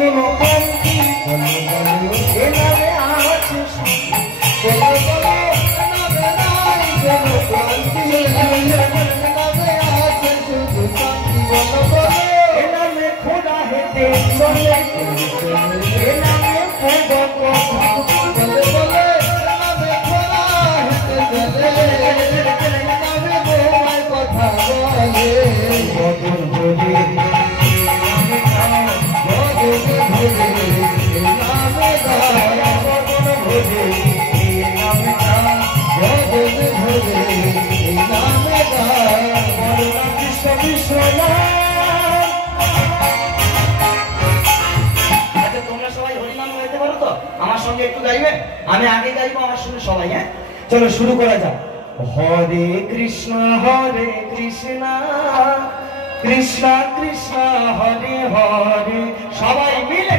কোনো কমতি বলো বলো এ নামে আছে বলো বলো নামে নাই কোনো ক্রান্তি নামে আছে শুধু শান্তি বলো বলো এ নামে খোদা হেঁটে চলে এ নামে খোদা কথা বলে বলে নামে খোদা হেঁটে চলে নামে বোমায় কথা বলে বদল বলে আমার সঙ্গে একটু গাইবে আমি আগে গাইবো আমার সঙ্গে সবাই হ্যাঁ চলো শুরু করা যাক হরে কৃষ্ণ কৃষ্ণ কৃষ্ণ হরে হরে সবাই মিলে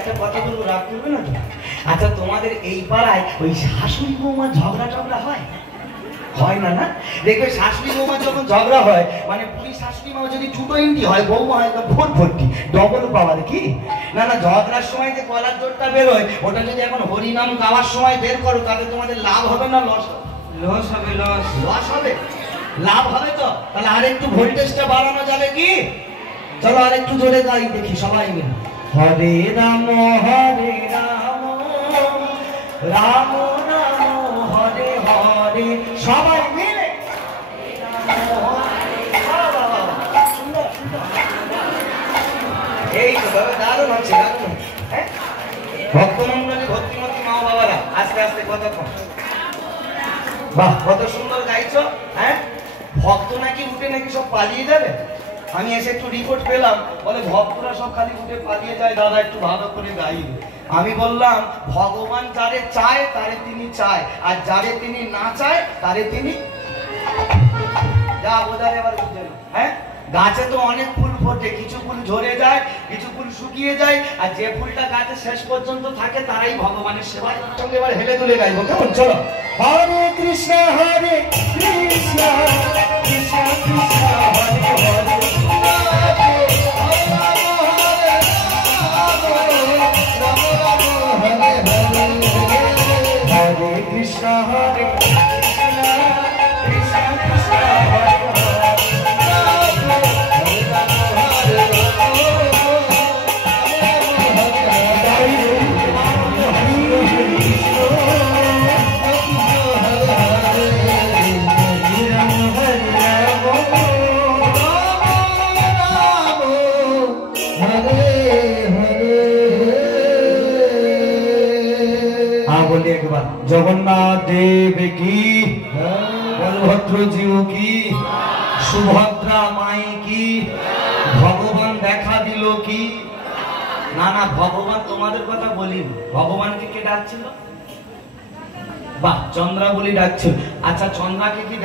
একটা কথা বলবো রাগ করবে না তো আচ্ছা তোমাদের এই পাড়ায় ওই শাশুড়ি বৌমা ঝগড়া টগড়া হয় হয় না না দেখবে শাশুড়ি বৌমা যখন ঝগড়া হয় মানে পুরী শাশুড়ি মা যদি দুটো ইন্টি হয় বৌমা হয় তো ভর্তি ডবল পাওয়ার কি না না ঝগড়ার সময় যে গলার জোরটা বেরোয় ওটা যদি এখন হরিনাম গাওয়ার সময় বের করো তাতে তোমাদের লাভ হবে না লস হবে লস হবে লাভ হবে তো তাহলে আরেকটু ভোল্টেজটা বাড়ানো যাবে কি চলো আরেকটু জোরে গাই দেখি সবাই মিলে হরে রাম রাম রাম হরে হরে সবাই মিলে এই তো দাদা দারুণ হচ্ছে ভক্তমন্ডলী ভক্তিমতী মা বাবারা আস্তে আস্তে কথা কম বাহ কত সুন্দর গাইছো হ্যাঁ ভক্ত নাকি উঠে নাকি সব পালিয়ে যাবে আমি এসে একটু রিপোর্ট পেলাম বলে ভক্তরা সব খালি উঠে পালিয়ে যায় দাদা একটু ভালো করে গাইবে আমি বললাম ভগবান যারে চায় তারে তিনি চায় আর যারে তিনি না চায় তারে তিনি যা বোঝারে এবার বুঝে না হ্যাঁ গাছে তো অনেক ফুল ফোটে কিছু ফুল ঝরে যায় কিছু ফুল শুকিয়ে যায় আর যে ফুলটা গাছে শেষ পর্যন্ত থাকে তারাই ভগবানের সেবায় সঙ্গে এবার হেলে তুলে গাইবো কেমন চলো হরে কৃষ্ণ কৃষ্ণ কৃষ্ণ হরে হরে हरे कृष्णा हरे कृष्णा कृष्णा कृष्णा हरे जगन्नाथ देव की बलभद्र जीव की सुभद्रा माई की भगवान देखा दिल की ना ना भगवान तुम्हारे कथा बोली भगवान के डाकছিল বাহ চন্দ্রা বলি ডাকছিল আচ্ছা চন্দ্রাকে কি